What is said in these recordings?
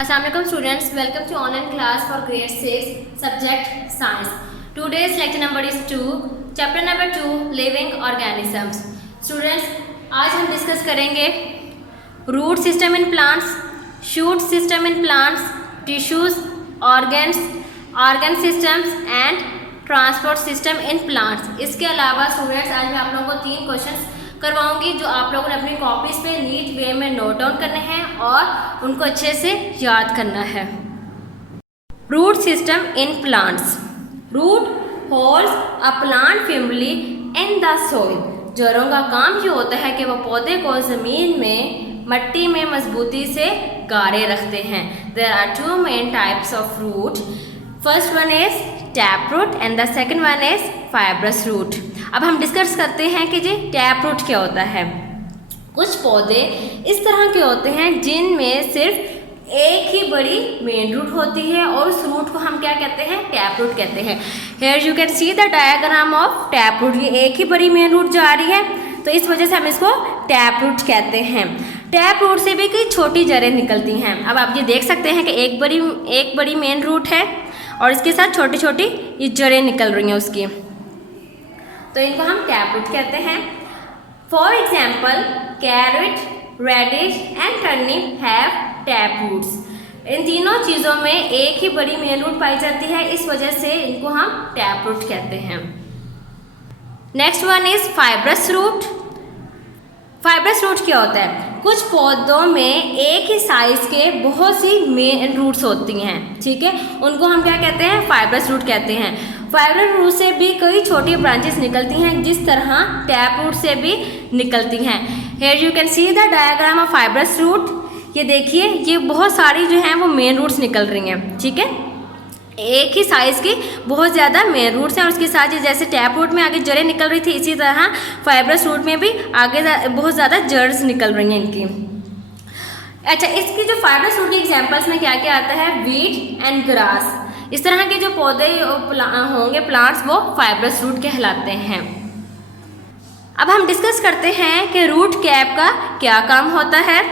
Assalamu alaikum students, welcome to online class for grade 6 subject science. Today's lecture number is 2, chapter number 2 living organisms. Students, आज हम discuss करेंगे root system in plants, shoot system in plants, tissues, organs, organ systems and transport system in plants. इसके अलावा students आज मैं आप लोगों को 3 क्वेश्चंस करवाऊंगी जो आप लोगों ने अपनी कॉपीज पे नीट वे में नोट डाउन करने हैं और उनको अच्छे से याद करना है। Root system in plants. Root holds a plant firmly in the soil. जड़ों का काम ये होता है कि वो पौधे को ज़मीन में मट्टी में मजबूती से गाड़े रखते हैं। There are 2 main types of root. First one is tap root and the second one is fibrous root. अब हम डिस्कस करते हैं कि जी टैप रूट क्या होता है। कुछ पौधे इस तरह के होते हैं जिनमें सिर्फ एक ही बड़ी मेन रूट होती है और उस रूट को हम क्या कहते हैं, टैप रूट कहते हैं। Here you can see the diagram of tap root. ये एक ही बड़ी मेन रूट जा रही है तो इस वजह से हम इसको टैप रूट कहते हैं। टैप रूट से भी कई छोटी जड़ें निकलती हैं। अब आप ये देख सकते हैं कि एक बड़ी मेन रूट है और इसके साथ छोटी छोटी ये जड़ें निकल रही हैं उसकी, तो इनको हम टैप रूट कहते हैं। For example carrot, radish and turnip have tap roots. इन तीनों चीज़ों में एक ही बड़ी मेन रूट पाई जाती है, इस वजह से इनको हम टैप रूट कहते हैं। Next one is fibrous root. Fibrous root क्या होता है? कुछ पौधों में एक ही साइज के बहुत सी मेन रूट्स होती हैं, ठीक है, उनको हम क्या कहते हैं, फाइब्रस रूट कहते हैं। फाइब्रस रूट से भी कई छोटी ब्रांचेस निकलती हैं जिस तरह टैप रूट से भी निकलती हैं। Here you can see the diagram of fibrous root. ये देखिए, ये बहुत सारी जो हैं वो मेन रूट्स निकल रही हैं, ठीक है, एक ही साइज़ की बहुत ज़्यादा मेन रूट्स हैं और उसके साथ जैसे टैप रूट में आगे जड़ें निकल रही थी, इसी तरह फाइब्रस रूट में भी आगे बहुत ज़्यादा जड़्स निकल रही हैं इनकी। अच्छा, इसकी जो फाइब्रस रूट की एग्जांपल्स में क्या क्या आता है, वीट एंड ग्रास। इस तरह के जो पौधे होंगे प्लांट्स वो फाइब्रस रूट कहलाते हैं। अब हम डिस्कस करते हैं कि रूट कैप का क्या काम होता है।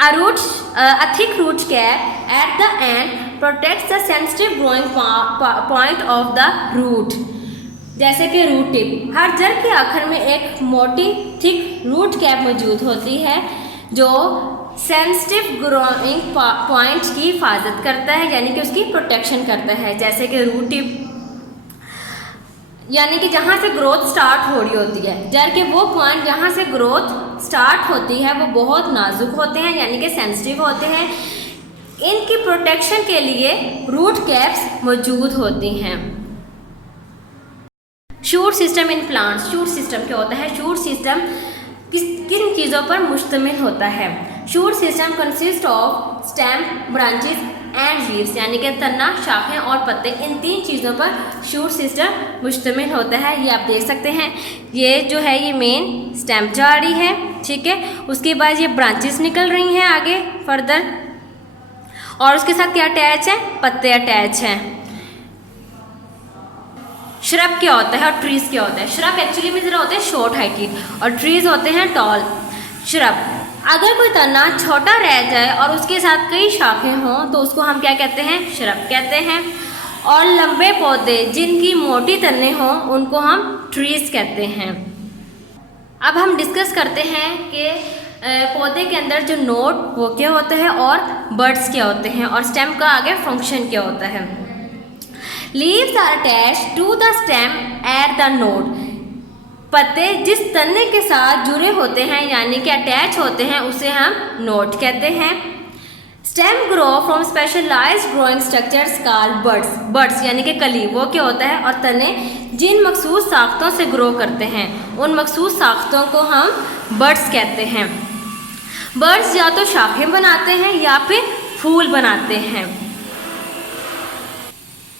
A thick root cap at the end protects the sensitive growing point of the root. जैसे कि रूट टिप, हर जड़ के आखिर में एक मोटी थिक रूट कैप मौजूद होती है जो सेंसिटिव ग्रोइंग पॉइंट की हिफाजत करता है, यानी कि उसकी प्रोटेक्शन करता है। जैसे कि रूट टिप यानी कि जहाँ से ग्रोथ स्टार्ट हो रही होती है, जड़ के वो पॉइंट जहाँ से ग्रोथ स्टार्ट होती है वो बहुत नाजुक होते हैं, यानी कि सेंसिटिव होते हैं। इनकी प्रोटेक्शन के लिए रूट कैप्स मौजूद होती हैं। Shoot system in plants. Shoot system क्या होता है? शूट सिस्टम किन चीज़ों पर मुश्तमिल होता है? Shoot system consist of stem, branches and leaves, यानी कि तना, शाखें और पत्ते, इन 3 चीज़ों पर शूट सिस्टम मुश्तमिल होता है। ये आप देख सकते हैं, ये जो है ये मेन स्टेम जा रही है, ठीक है, उसके बाद ये ब्रांचेस निकल रही हैं आगे फर्दर और उसके साथ क्या अटैच है, पत्ते अटैच हैं। श्रब क्या होता है और ट्रीज क्या होता है? श्रब एक्चुअली में ज़रा होते हैं शॉर्ट हाइटेड और ट्रीज होते हैं टॉल। श्रब, अगर कोई तना छोटा रह जाए और उसके साथ कई शाखें हों तो उसको हम क्या कहते हैं, श्रब कहते हैं। और लंबे पौधे जिनकी मोटी तने हों उनको हम ट्रीज कहते हैं। अब हम डिस्कस करते हैं कि पौधे के अंदर जो नोड वो क्या होता है और बड्स क्या होते हैं और स्टेम का आगे फंक्शन क्या होता है। Leaves are attached to the stem at the node. पत्ते जिस तने के साथ जुड़े होते हैं यानी कि अटैच होते हैं उसे हम नोड कहते हैं। Stem grow from specialized growing structures called buds. Buds यानी कि कली, वो क्या होता है, और तने जिन मखसूस साख्तों से ग्रो करते हैं उन मखसूस साख्तों को हम बड्स कहते हैं। बड्स या तो शाखें बनाते हैं या फिर फूल बनाते हैं।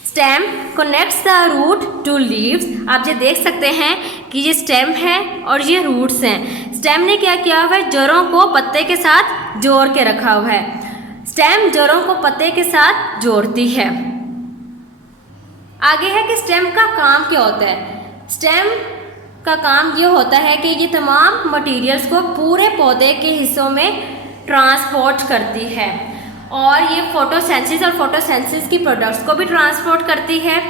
Stem connects the root to leaves. आप ये देख सकते हैं कि ये स्टेम है और ये रूट्स हैं। स्टेम ने क्या किया हुआ है, जड़ों को पत्ते के साथ जोड़ के रखा हुआ है। स्टेम जड़ों को पत्ते के साथ जोड़ती है। आगे है कि स्टेम का काम क्या होता है। स्टेम का काम ये होता है कि ये तमाम मटेरियल्स को पूरे पौधे के हिस्सों में ट्रांसपोर्ट करती है और ये फोटोसिंथेसिस और फोटोसिंथेसिस की प्रोडक्ट्स को भी ट्रांसपोर्ट करती है।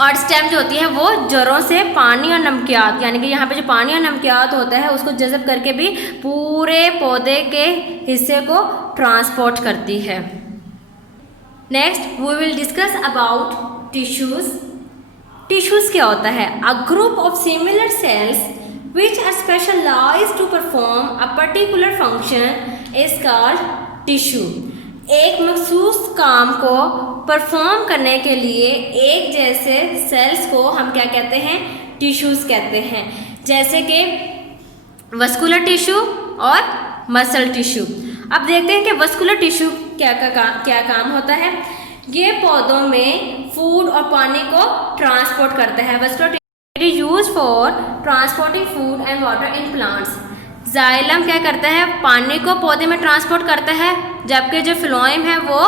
और स्टेम जो होती है वो जड़ों से पानी और नमकियात, यानी कि यहाँ पे जो पानी और नमकियात होता है उसको जज़ब करके भी पूरे पौधे के हिस्से को ट्रांसपोर्ट करती है। Next we will discuss about tissues. Tissues क्या होता है? A group of similar cells which are specialized to perform a particular function is called tissue। एक मखसूस काम को परफॉर्म करने के लिए एक जैसे सेल्स को हम क्या कहते हैं? टिश्यूज़ कहते हैं, जैसे कि वस्कुलर टिश्यू और मसल टिश्यू। अब देखते हैं कि वस्कुलर टिश्यू क्या काम होता है। ये पौधों में फूड और पानी को ट्रांसपोर्ट करता है। Vascular it is use for transporting food and water in plants. Xylem क्या करता है? पानी को पौधे में ट्रांसपोर्ट करता है, जबकि जो फ्लोएम है वो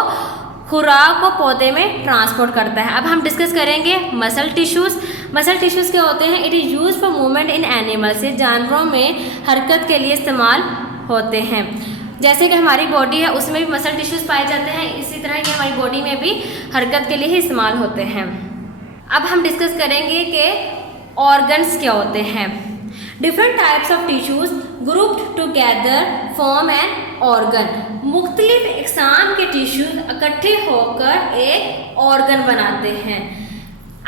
खुराक को पौधे में ट्रांसपोर्ट करता है। अब हम डिस्कस करेंगे मसल टिश्यूज़। मसल टिश्यूज़ क्या होते हैं? It is use for movement in animals. ये जानवरों में हरकत के लिए इस्तेमाल होते हैं। जैसे कि हमारी बॉडी है उसमें भी मसल टिश्यूज़ पाए जाते हैं, इसी तरह की हमारी बॉडी में भी हरकत के लिए ही इस्तेमाल होते हैं। अब हम डिस्कस करेंगे कि ऑर्गन्स क्या होते हैं। Different types of tissues grouped together form an organ. मुख्तलिफ इकसाम के टिश्यूज़ इकट्ठे होकर एक ऑर्गन बनाते हैं।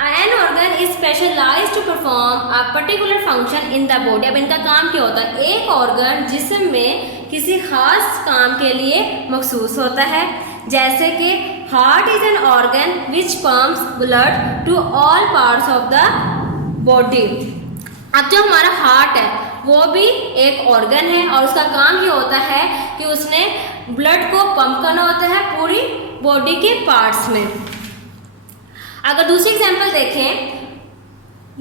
An organ is specialized to perform a particular function in the body. अब इनका काम क्या होता है? एक ऑर्गन जिस्म में किसी खास काम के लिए मखसूस होता है, जैसे कि heart is an organ which pumps blood to all parts of the body. अब जो हमारा हार्ट है वो भी एक ऑर्गन है और उसका काम ये होता है कि उसने ब्लड को पंप करना होता है पूरी बॉडी के पार्ट्स में। अगर दूसरी एग्जांपल देखें,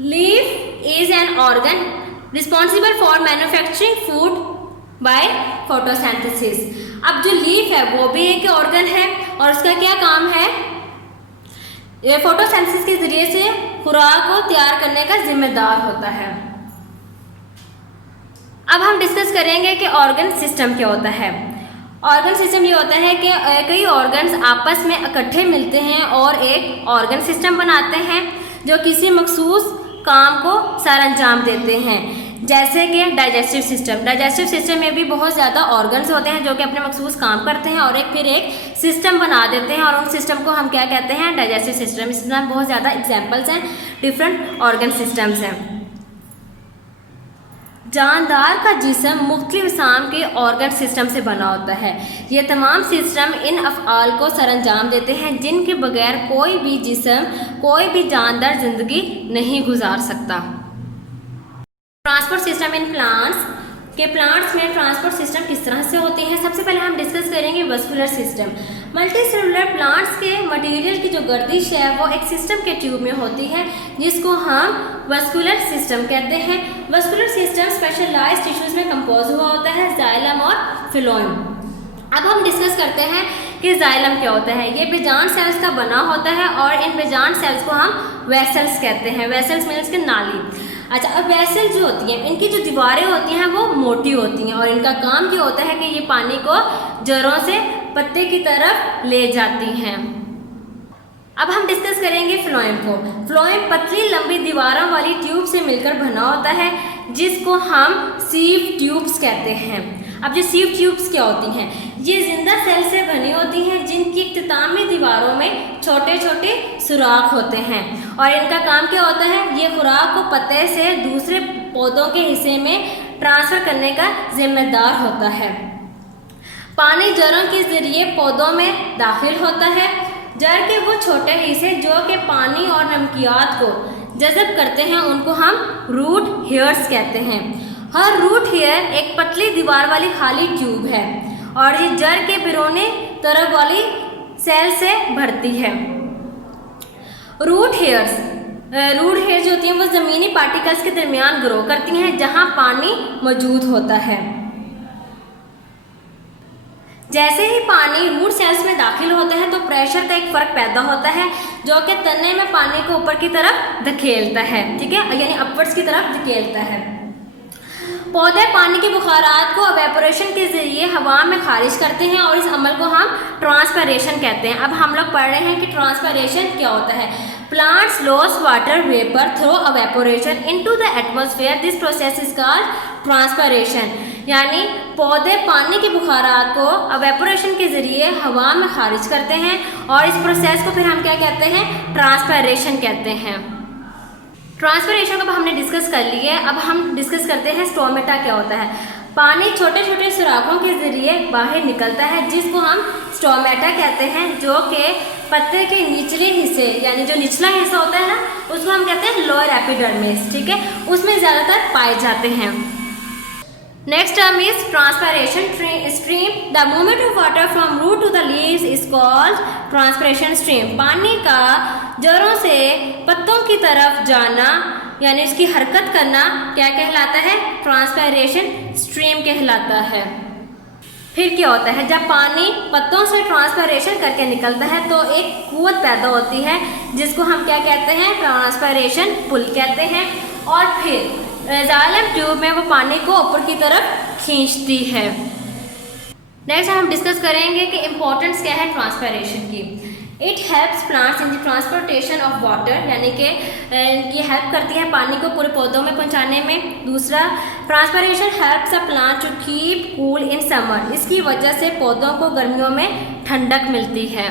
leaf is an organ responsible for manufacturing food by photosynthesis. अब जो लीफ है वो भी एक ऑर्गन है और उसका क्या काम है? ये फोटोसिंथेसिस के जरिए से खुराक को तैयार करने का जिम्मेदार होता है। अब हम डिस्कस करेंगे कि ऑर्गन सिस्टम क्या होता है। ऑर्गन सिस्टम ये होता है कि कई ऑर्गन्स आपस में इकट्ठे मिलते हैं और एक ऑर्गन सिस्टम बनाते हैं जो किसी मखसूस काम को सर अंजाम देते हैं, जैसे कि डाइजेस्टिव सिस्टम। डाइजेस्टिव सिस्टम में भी बहुत ज़्यादा ऑर्गन्स होते हैं जो कि अपने मखसूस काम करते हैं और एक सिस्टम बना देते हैं और उन सिस्टम को हम क्या कहते हैं? Digestive system. इसमें बहुत ज़्यादा एग्जाम्पल्स हैं, डिफरेंट ऑर्गन सिस्टम्स हैं। जानदार का जिस्म मुख्तलिफ इक़साम के ऑर्गन सिस्टम से बना होता है। ये तमाम सिस्टम इन अफ़आल को सरअंजाम देते हैं जिनके बगैर कोई भी जिस्म, कोई भी जानदार ज़िंदगी नहीं गुजार सकता। ट्रांसपोर्ट सिस्टम इन प्लांट्स के प्लांट्स में ट्रांसपोर्ट सिस्टम किस तरह से होते हैं? सबसे पहले हम डिस्कस करेंगे वस्कुलर सिस्टम। मल्टीसेलुलर प्लांट्स के मटेरियल की जो गर्दिश है वो एक सिस्टम के ट्यूब में होती है जिसको हम वस्कुलर सिस्टम कहते हैं। वस्कुलर सिस्टम स्पेशलाइज्ड टिश्यूज में कंपोज हुआ होता है, जाइलम और फ्लोएम। अब हम डिस्कस करते हैं कि जाइलम क्या होता है। ये बेजान सेल्स का बना होता है और इन बेजान सेल्स को हम वेसल्स कहते हैं। वेसल्स मीन्स के नाली। अच्छा, अब वेसल जो होती हैं इनकी जो दीवारें होती हैं वो मोटी होती हैं और इनका काम ये होता है कि ये पानी को जड़ों से पत्ते की तरफ ले जाती हैं। अब हम डिस्कस करेंगे फ्लोएम को। फ्लोएम पतली लंबी दीवारों वाली ट्यूब से मिलकर बना होता है जिसको हम सीव ट्यूब्स कहते हैं। अब ये सीव ट्यूब्स क्या होती हैं? ये जिंदा सेल से बनी होती हैं जिनकी इख्तितामी दीवारों में छोटे छोटे सुराख होते हैं और इनका काम क्या होता है? ये खुराक को पत्ते से दूसरे पौधों के हिस्से में ट्रांसफ़र करने का जिम्मेदार होता है। पानी जड़ों के जरिए पौधों में दाखिल होता है। जड़ के वो छोटे हिस्से जो कि पानी और नमकियात को जज़ब करते हैं उनको हम रूट हेयर्स कहते हैं। हर रूट हेयर एक पतली दीवार वाली खाली ट्यूब है और ये जड़ के बिरोने तरफ वाली सेल से भरती है। रूट हेयर्स जो होती हैं वो ज़मीनी पार्टिकल्स के दरमियान ग्रो करती हैं जहाँ पानी मौजूद होता है। जैसे ही पानी रूट सेल्स में दाखिल होता है तो प्रेशर का एक फ़र्क पैदा होता है जो कि तने में पानी को ऊपर की तरफ धकेलता है, ठीक है, यानी अपवर्ड्स की तरफ धकेलता है। पौधे पानी के बुखारात को एवेपोरेशन के जरिए हवा में खारिज करते हैं और इस अमल को हम ट्रांसपैरेशन कहते हैं। अब हम लोग पढ़ रहे हैं कि ट्रांसपैरेशन क्या होता है। Plants loss water vapour through evaporation into the atmosphere, this process is called transpiration. यानी पौधे पानी के बुखारात को एवेपोरेशन के जरिए हवा में खारिज करते हैं और इस प्रोसेस को फिर हम क्या कहते हैं, ट्रांसपैरेशन कहते हैं। ट्रांसपैरेशन को हमने डिस्कस कर लिया है। अब हम डिस्कस करते हैं स्टोमेटा क्या होता है। पानी छोटे छोटे सुराखों के जरिए बाहर निकलता है जिसको हम स्टोमेटा कहते हैं, जो कि पत्ते के निचले हिस्से यानी जो निचला हिस्सा होता है ना, उसको हम कहते हैं लोअर एपिडर्मिस, ठीक है, उसमें ज़्यादातर पाए जाते हैं। Next term is transpiration stream. The movement of water from root to the leaves is called transpiration stream. पानी का जड़ों से पत्तों की तरफ जाना यानी इसकी हरकत करना क्या कहलाता है, ट्रांसपैरेशन स्ट्रीम कहलाता है। फिर क्या होता है, जब पानी पत्तों से ट्रांसपैरेशन करके निकलता है तो एक कुव्वत पैदा होती है जिसको हम क्या कहते हैं, ट्रांसपैरेशन पुल कहते हैं। और फिर जाइलम ट्यूब में वो पानी को ऊपर की तरफ खींचती है। नेक्स्ट हम डिस्कस करेंगे कि इम्पोर्टेंस क्या है ट्रांसपैरेशन की। It helps plants in the transportation of water, यानी कि ये हेल्प करती है पानी को पूरे पौधों में पहुंचाने में। दूसरा, transpiration helps a plant to keep cool in summer, इसकी वजह से पौधों को गर्मियों में ठंडक मिलती है।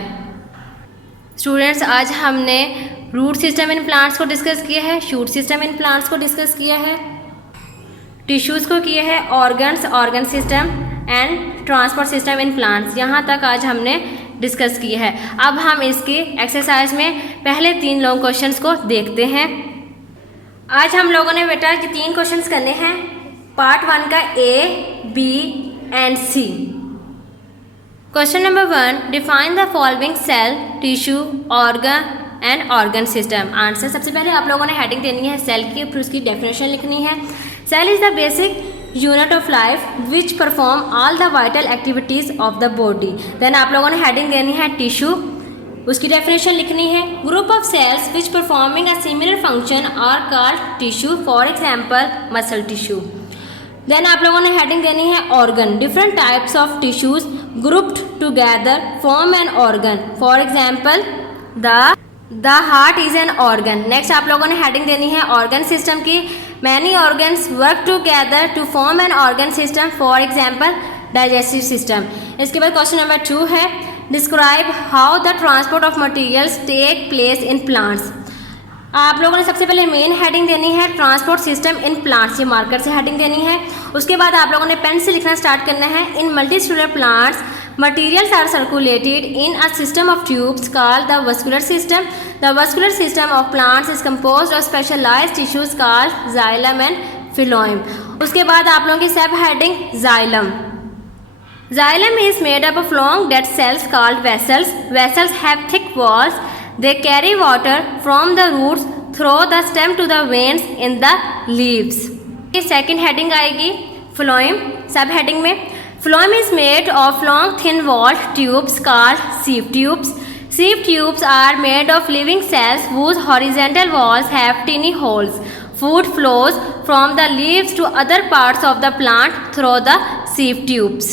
स्टूडेंट्स, आज हमने रूट सिस्टम इन प्लांट्स को डिस्कस किया है, शूट सिस्टम इन प्लांट्स को डिस्कस किया है, टिश्यूज़ को किया है, organ system and transport system in plants, यहाँ तक आज हमने डिस्कस किया है। अब हम इसकी एक्सरसाइज में पहले 3 लॉन्ग क्वेश्चंस को देखते हैं। आज हम लोगों ने बेटा 3 क्वेश्चंस करने हैं, पार्ट 1 का A, B and C। Question number 1, define the following cell, tissue, organ and organ system. Answer, सबसे पहले आप लोगों ने हेडिंग देनी है सेल की, फिर उसकी डेफिनेशन लिखनी है। Cell is the basic unit of life which perform all the vital activities of the body. Then आप लोगों ने हेडिंग देनी है टिश्यू, उसकी डेफिनेशन लिखनी है। Group of cells which performing a similar function are called tissue, for example muscle tissue. Then आप लोगों ने हेडिंग देनी है organ, different types of tissues grouped together form an organ, for example the heart is an organ. Next आप लोगों ने heading देनी है ऑर्गन सिस्टम की, many organs work together to form an organ system, for example digestive system. इसके बाद question number 2 है, describe how the transport of materials take place in plants. आप लोगों ने सबसे पहले मेन हेडिंग देनी है ट्रांसपोर्ट सिस्टम इन प्लांट्स, ये मार्कर से हेडिंग देनी है। उसके बाद आप लोगों ने पेन से लिखना स्टार्ट करना है, in multicellular plants materials are circulated in a system of tubes called the vascular system. The vascular system of plants is composed of specialized tissues called xylem and phloem. उसके बाद आप लोगों की सब heading xylem. Xylem is made up of long dead cells called vessels. Vessels have thick walls. They carry water from the roots through the stem to the veins in the leaves. Second heading आएगी phloem, सब heading में phloem is made of long thin walled tubes called sieve tubes. Sieve tubes are made of living cells whose horizontal walls have tiny holes. Food flows from the leaves to other parts of the plant through the sieve tubes.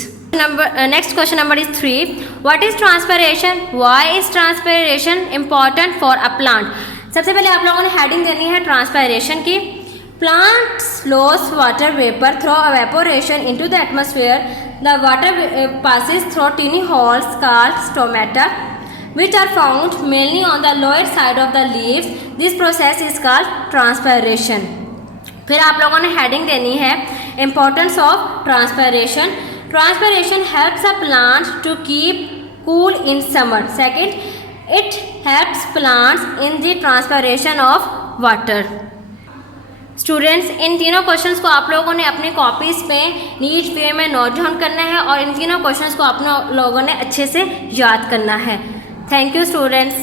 Next question number is 3. What is transpiration? Why is transpiration important for a plant? सबसे पहले आप लोगों ने heading देनी है ट्रांसपैरेशन की। Plants lose water vapor through evaporation into the atmosphere. The water passes through tiny holes called stomata, which are found mainly on the lower side of the leaves. This process is called transpiration. फिर आप लोगों ने heading देनी है importance of transpiration. Transpiration helps a plant to keep cool in summer. Second, it helps plants in the transpiration of water. Students, इन तीनों questions को आप लोगों ने अपनी कॉपीज़ पे नीट वे में नोट डाउन करना है और इन तीनों क्वेश्चंस को आप लोगों ने अच्छे से याद करना है। Thank you students.